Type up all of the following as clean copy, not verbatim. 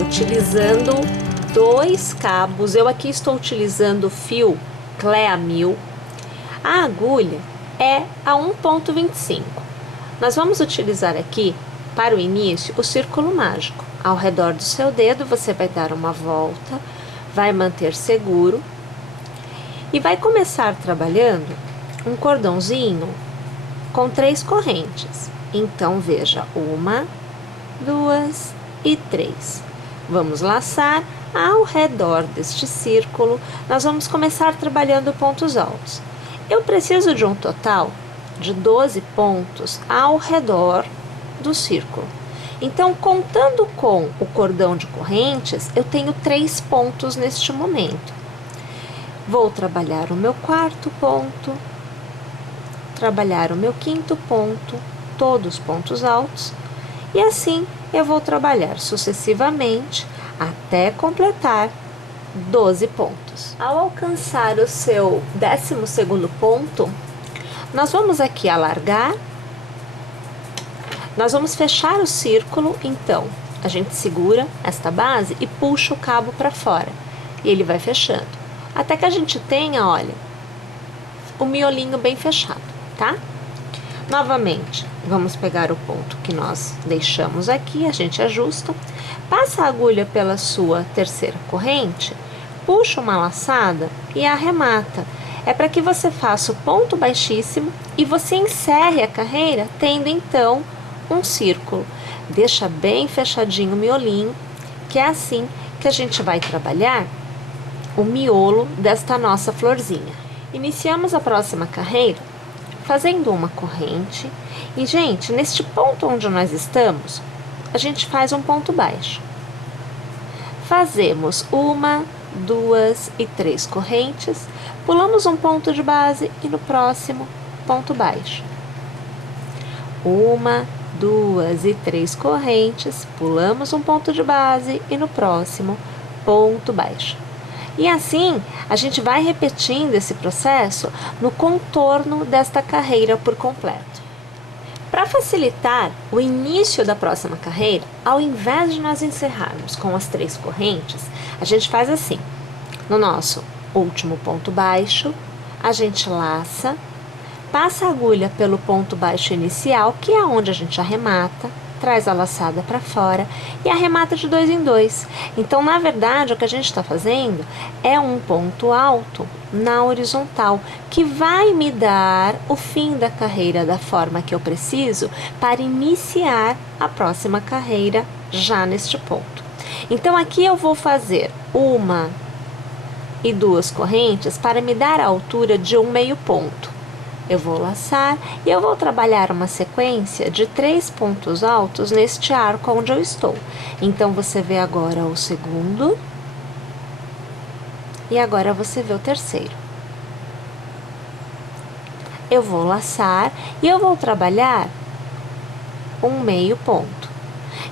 utilizando 2 cabos. Eu aqui estou utilizando o fio Clea 1000. A agulha é a 1,25. Nós vamos utilizar aqui, para o início, o círculo mágico. Ao redor do seu dedo, você vai dar uma volta, vai manter seguro e vai começar trabalhando um cordãozinho com 3 correntes. Então, veja, 1, 2 e 3. Vamos laçar ao redor deste círculo. Nós vamos começar trabalhando pontos altos. Eu preciso de um total de 12 pontos ao redor do círculo. Então, contando com o cordão de correntes, eu tenho 3 pontos neste momento. Vou trabalhar o meu 4º ponto, trabalhar o meu 5º ponto, todos pontos altos, e assim eu vou trabalhar sucessivamente até completar 12 pontos. Ao alcançar o seu 12º ponto, nós vamos aqui alargar, nós vamos fechar o círculo. Então, a gente segura esta base e puxa o cabo para fora, e ele vai fechando, até que a gente tenha, olha, o miolinho bem fechado, tá? Novamente, vamos pegar o ponto que nós deixamos aqui, a gente ajusta, passa a agulha pela sua 3ª corrente, puxa uma laçada e arremata. É para que você faça o ponto baixíssimo e você encerre a carreira tendo então um círculo. Deixa bem fechadinho o miolinho, que é assim que a gente vai trabalhar o miolo desta nossa florzinha. Iniciamos a próxima carreira fazendo uma corrente e, gente, neste ponto onde nós estamos, a gente faz um ponto baixo. Fazemos 1, 2 e 3 correntes, pulamos um ponto de base e no próximo ponto baixo. 1, 2 e 3 correntes, pulamos um ponto de base e no próximo ponto baixo. E assim, a gente vai repetindo esse processo no contorno desta carreira por completo. Para facilitar o início da próxima carreira, ao invés de nós encerrarmos com as 3 correntes, a gente faz assim. No nosso último ponto baixo, a gente laça, passa a agulha pelo ponto baixo inicial, que é onde a gente arremata, traz a laçada para fora e arremata de 2 em 2. Então, na verdade, o que a gente está fazendo é um ponto alto na horizontal, que vai me dar o fim da carreira da forma que eu preciso para iniciar a próxima carreira já neste ponto. Então, aqui eu vou fazer 1 e 2 correntes para me dar a altura de um meio ponto. Eu vou laçar e eu vou trabalhar uma sequência de 3 pontos altos neste arco onde eu estou. Então, você vê agora o segundo e agora você vê o terceiro. Eu vou laçar e eu vou trabalhar um meio ponto.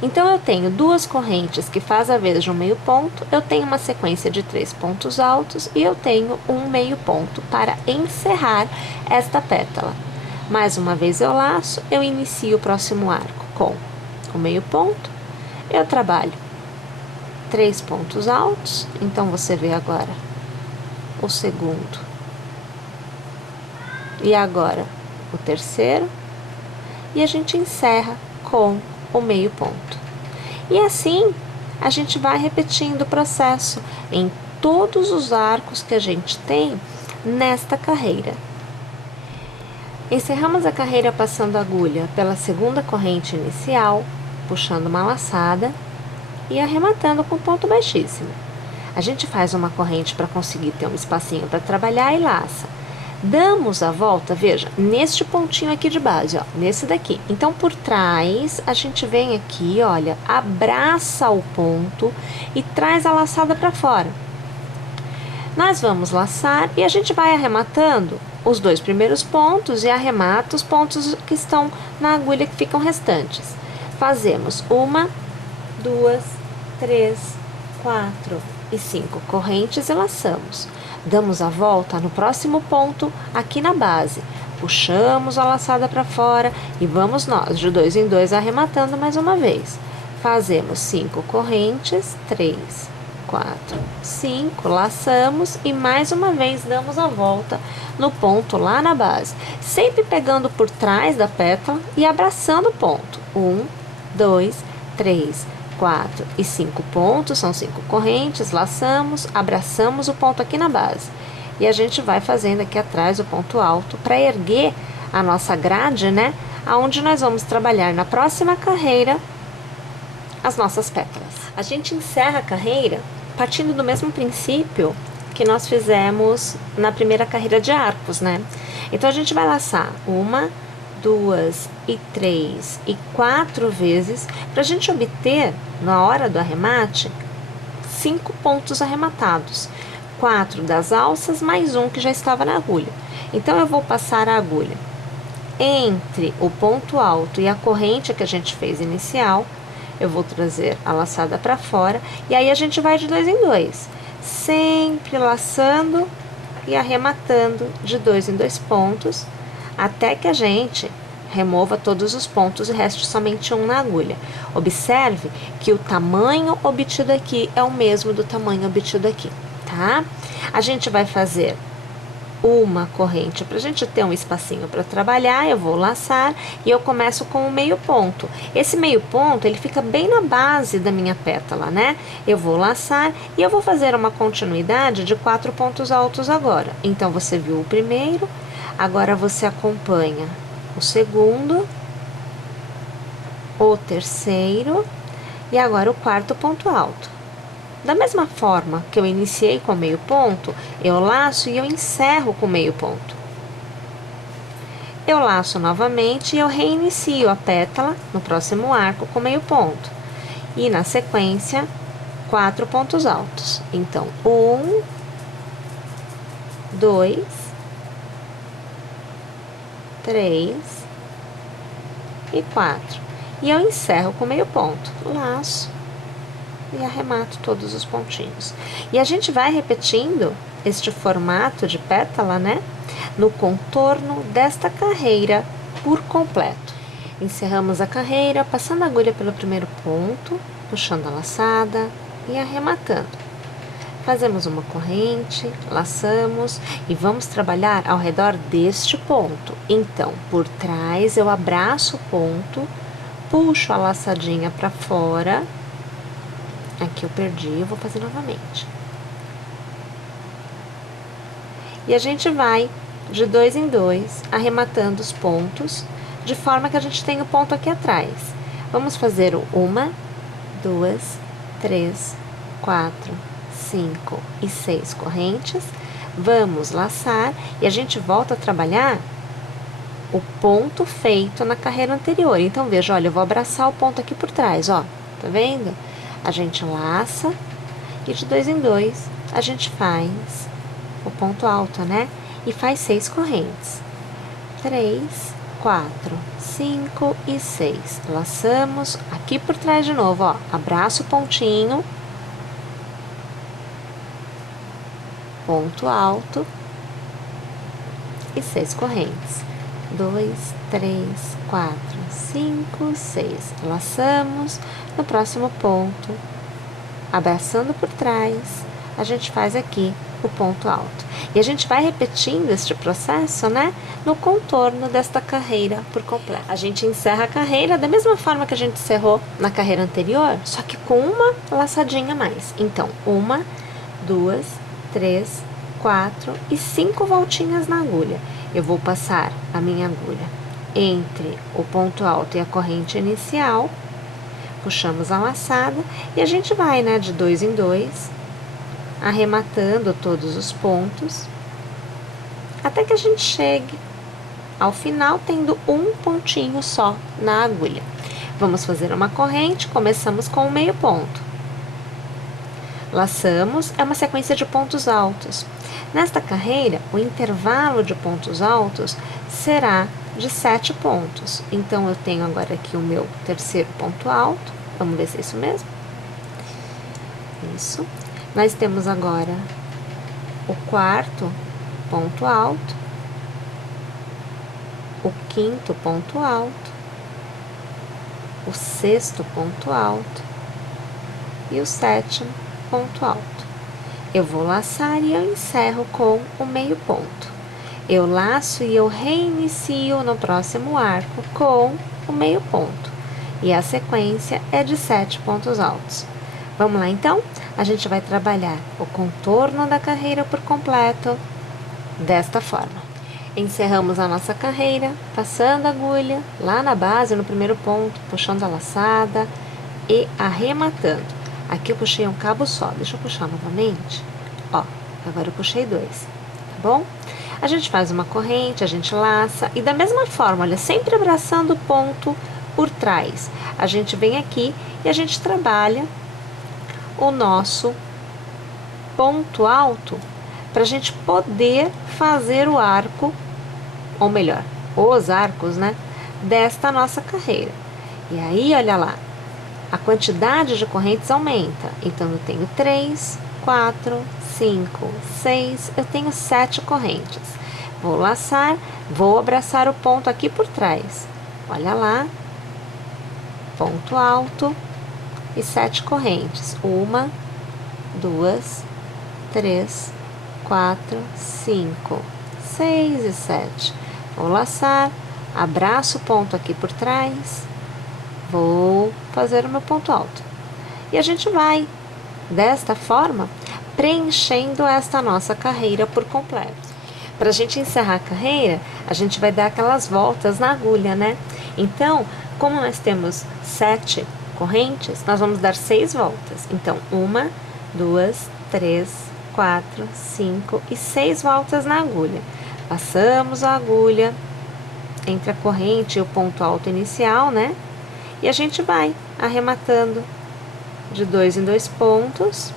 Então, eu tenho 2 correntes que faz a vez de um meio ponto, eu tenho uma sequência de 3 pontos altos e eu tenho um meio ponto para encerrar esta pétala. Mais uma vez eu laço, eu inicio o próximo arco com o meio ponto, eu trabalho 3 pontos altos, então você vê agora o segundo e agora o terceiro, e a gente encerra com o meio ponto. E assim a gente vai repetindo o processo em todos os arcos que a gente tem nesta carreira. Encerramos a carreira passando a agulha pela 2ª corrente inicial, puxando uma laçada e arrematando com ponto baixíssimo. A gente faz uma corrente para conseguir ter um espacinho para trabalhar e laça. Damos a volta, veja, neste pontinho aqui de base, ó, nesse daqui. Então, por trás, a gente vem aqui, olha, abraça o ponto e traz a laçada para fora. Nós vamos laçar e a gente vai arrematando os 2 primeiros pontos e arremata os pontos que estão na agulha que ficam restantes. Fazemos 1, 2, 3, 4 e 5 correntes e laçamos. Damos a volta no próximo ponto aqui na base, puxamos a laçada para fora e vamos nós de 2 em 2 arrematando mais uma vez. Fazemos 5 correntes, 3, 4, 5, laçamos e mais uma vez damos a volta no ponto lá na base, sempre pegando por trás da pétala e abraçando o ponto. 1, 2, 3, 4 e 5 pontos, são 5 correntes, laçamos, abraçamos o ponto aqui na base. E a gente vai fazendo aqui atrás o ponto alto para erguer a nossa grade, né? Aonde nós vamos trabalhar na próxima carreira as nossas pétalas. A gente encerra a carreira partindo do mesmo princípio que nós fizemos na primeira carreira de arcos, né? Então a gente vai laçar 1, 2 e 3 e 4 vezes para a gente obter, na hora do arremate, 5 pontos arrematados. 4 das alças mais um que já estava na agulha. Então eu vou passar a agulha entre o ponto alto e a corrente que a gente fez inicial. Eu vou trazer a laçada para fora e aí a gente vai de 2 em 2, sempre laçando e arrematando de 2 em 2 pontos, até que a gente remova todos os pontos e reste somente um na agulha. Observe que o tamanho obtido aqui é o mesmo do tamanho obtido aqui, tá? A gente vai fazer uma corrente para a gente ter um espacinho para trabalhar. Eu vou laçar e eu começo com o meio ponto. Esse meio ponto ele fica bem na base da minha pétala, né? Eu vou laçar e eu vou fazer uma continuidade de 4 pontos altos agora. Então você viu o primeiro, agora você acompanha o segundo, o terceiro e agora o quarto ponto alto. Da mesma forma que eu iniciei com meio ponto, eu laço e eu encerro com meio ponto. Eu laço novamente e eu reinicio a pétala no próximo arco com meio ponto. E na sequência, 4 pontos altos. Então, 1, 2, 3 e 4. E eu encerro com meio ponto. Laço e arremato todos os pontinhos. E a gente vai repetindo este formato de pétala, né? No contorno desta carreira por completo. Encerramos a carreira, passando a agulha pelo primeiro ponto, puxando a laçada e arrematando. Fazemos uma corrente, laçamos e vamos trabalhar ao redor deste ponto. Então, por trás eu abraço o ponto, puxo a laçadinha para fora. Aqui eu perdi, eu vou fazer novamente. E a gente vai de 2 em 2, arrematando os pontos, de forma que a gente tem o ponto aqui atrás. Vamos fazer o 1, 2, 3, 4, 5 e 6 correntes. Vamos laçar e a gente volta a trabalhar o ponto feito na carreira anterior. Então, veja, olha, eu vou abraçar o ponto aqui por trás, ó, tá vendo? A gente laça e de 2 em 2 a gente faz o ponto alto, né? E faz 6 correntes. 3, 4, 5 e 6. Laçamos aqui por trás de novo, ó. Abraço o pontinho. Ponto alto. E 6 correntes. 2, 3, 4, 5, 6. Laçamos. No próximo ponto, abraçando por trás, a gente faz aqui o ponto alto. E a gente vai repetindo este processo, né? No contorno desta carreira por completo. A gente encerra a carreira da mesma forma que a gente encerrou na carreira anterior, só que com uma laçadinha a mais. Então, 1, 2, 3, 4 e 5 voltinhas na agulha. Eu vou passar a minha agulha entre o ponto alto e a corrente inicial, puxamos a laçada e a gente vai, né, de 2 em 2, arrematando todos os pontos, até que a gente chegue ao final tendo um pontinho só na agulha. Vamos fazer uma corrente, começamos com o meio ponto. Laçamos, é uma sequência de pontos altos. Nesta carreira, o intervalo de pontos altos será de 7 pontos. Então, eu tenho agora aqui o meu terceiro ponto alto. Vamos ver se é isso mesmo. Isso. Nós temos agora o quarto ponto alto, o quinto ponto alto, o sexto ponto alto e o sétimo ponto alto. Eu vou laçar e eu encerro com o meio ponto. Eu laço e eu reinicio no próximo arco com o meio ponto. E a sequência é de 7 pontos altos. Vamos lá então? A gente vai trabalhar o contorno da carreira por completo desta forma. Encerramos a nossa carreira, passando a agulha lá na base, no primeiro ponto, puxando a laçada e arrematando. Aqui eu puxei um cabo só, deixa eu puxar novamente. Ó, agora eu puxei 2, tá bom? A gente faz uma corrente, a gente laça e da mesma forma, olha, sempre abraçando o ponto por trás. A gente vem aqui e a gente trabalha o nosso ponto alto para a gente poder fazer o arco, ou melhor, os arcos, né, desta nossa carreira. E aí, olha lá, a quantidade de correntes aumenta. Então, eu tenho 3, 4, 5, 6, eu tenho 7 correntes. Vou laçar, vou abraçar o ponto aqui por trás. Olha lá, ponto alto e 7 correntes. 1, 2, 3, 4, 5, 6 e 7. Vou laçar, abraço o ponto aqui por trás, vou fazer o meu ponto alto. E a gente vai, desta forma, preenchendo esta nossa carreira por completo. Para a gente encerrar a carreira, a gente vai dar aquelas voltas na agulha, né? Então, como nós temos 7 correntes, nós vamos dar 6 voltas. Então, 1, 2, 3, 4, 5 e 6 voltas na agulha. Passamos a agulha entre a corrente e o ponto alto inicial, né? E a gente vai arrematando de 2 em 2 pontos,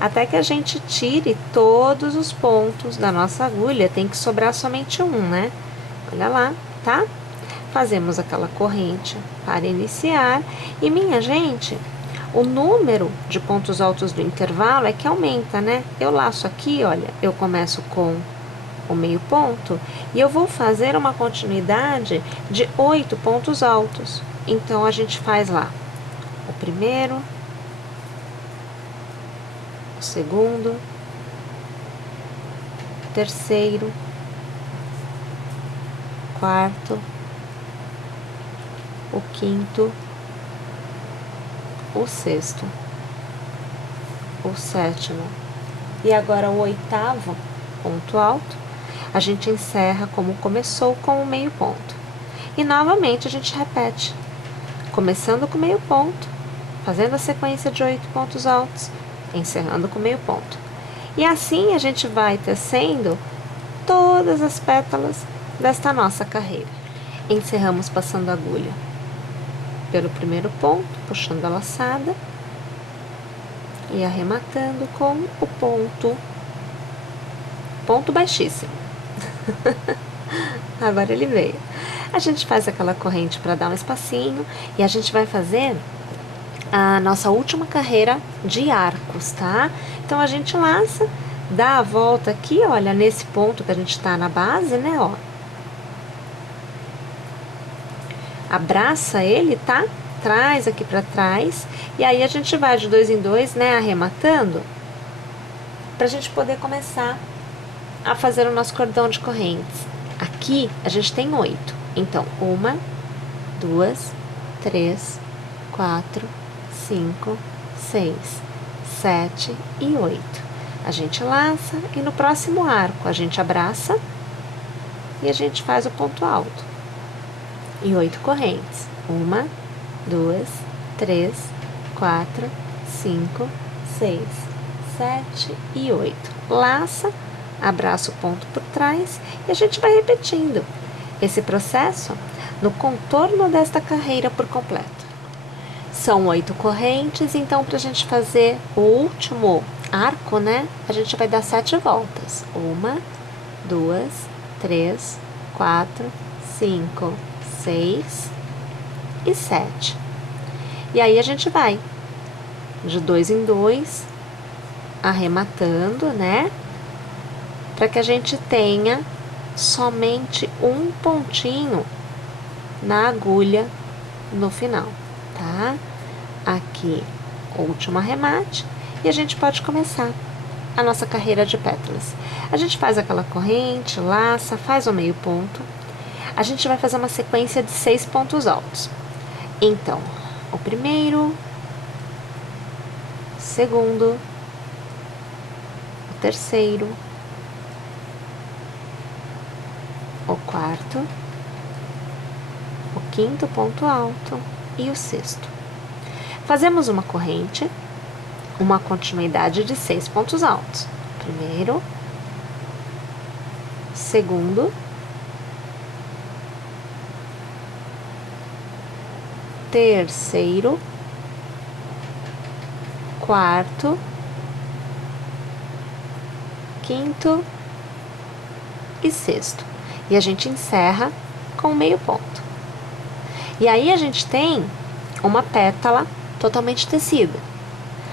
até que a gente tire todos os pontos da nossa agulha. Tem que sobrar somente um, né? Olha lá, tá? Fazemos aquela corrente para iniciar. E, minha gente, o número de pontos altos do intervalo é que aumenta, né? Eu laço aqui, olha, eu começo com o meio ponto e eu vou fazer uma continuidade de 8 pontos altos. Então, a gente faz lá o primeiro, o segundo, terceiro, quarto, o quinto, o sexto, o sétimo e agora o oitavo ponto alto. A gente encerra como começou, com o meio ponto. E novamente a gente repete, começando com meio ponto, fazendo a sequência de 8 pontos altos, encerrando com meio ponto. E assim a gente vai tecendo todas as pétalas desta nossa carreira. Encerramos passando a agulha pelo primeiro ponto, puxando a laçada e arrematando com o ponto baixíssimo. Agora ele veio. A gente faz aquela corrente para dar um espacinho e a gente vai fazer a nossa última carreira de arcos, tá? Então, a gente laça, dá a volta aqui, olha, nesse ponto que a gente tá na base, né, ó. Abraça ele, tá? Traz aqui pra trás. E aí, a gente vai de 2 em 2, né, arrematando, pra gente poder começar a fazer o nosso cordão de correntes. Aqui, a gente tem 8. Então, 1, 2, 3, 4, 5, 6, 7 e 8. A gente laça e no próximo arco a gente abraça e a gente faz o ponto alto. E 8 correntes. 1, 2, 3, 4, 5, 6, 7 e 8. Laça, abraça o ponto por trás e a gente vai repetindo esse processo no contorno desta carreira por completo. São 8 correntes, então para a gente fazer o último arco, né, a gente vai dar 7 voltas. 1, 2, 3, 4, 5, 6 e 7. E aí a gente vai de 2 em 2, arrematando, né, para que a gente tenha somente um pontinho na agulha no final, tá? Aqui, último arremate, e a gente pode começar a nossa carreira de pétalas. A gente faz aquela corrente, laça, faz o meio ponto. A gente vai fazer uma sequência de 6 pontos altos. Então, o primeiro, o segundo, o terceiro, o quarto, o quinto ponto alto e o sexto. Fazemos uma corrente, uma continuidade de 6 pontos altos. Primeiro, segundo, terceiro, quarto, quinto e sexto. E a gente encerra com meio ponto. E aí a gente tem uma pétala totalmente tecida.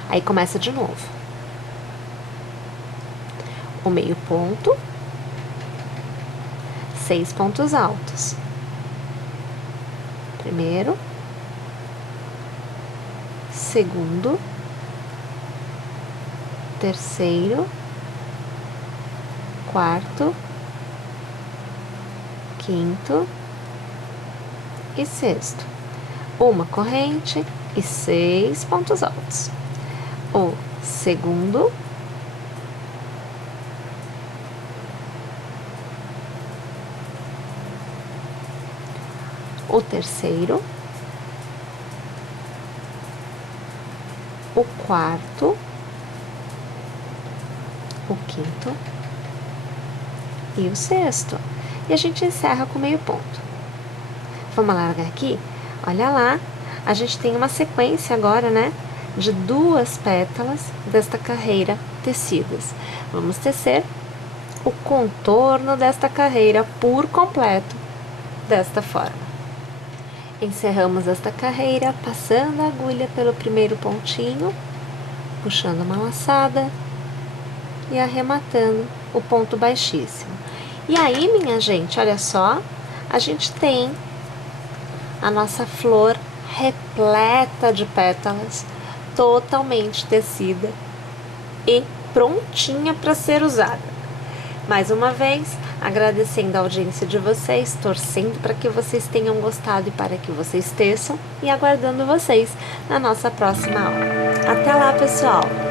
Aí começa de novo. O meio ponto, 6 pontos altos. Primeiro, segundo, terceiro, quarto, quinto e sexto. Uma corrente e 6 pontos altos. O segundo, o terceiro, o quarto, o quinto e o sexto. E a gente encerra com meio ponto. Vamos largar aqui? Olha lá, a gente tem uma sequência agora, né, de 2 pétalas desta carreira tecidas. Vamos tecer o contorno desta carreira por completo, desta forma. Encerramos esta carreira passando a agulha pelo primeiro pontinho, puxando uma laçada e arrematando o ponto baixíssimo. E aí, minha gente, olha só, a gente tem a nossa flor repleta de pétalas, totalmente tecida e prontinha para ser usada. Mais uma vez, agradecendo a audiência de vocês, torcendo para que vocês tenham gostado e para que vocês teçam, e aguardando vocês na nossa próxima aula. Até lá, pessoal!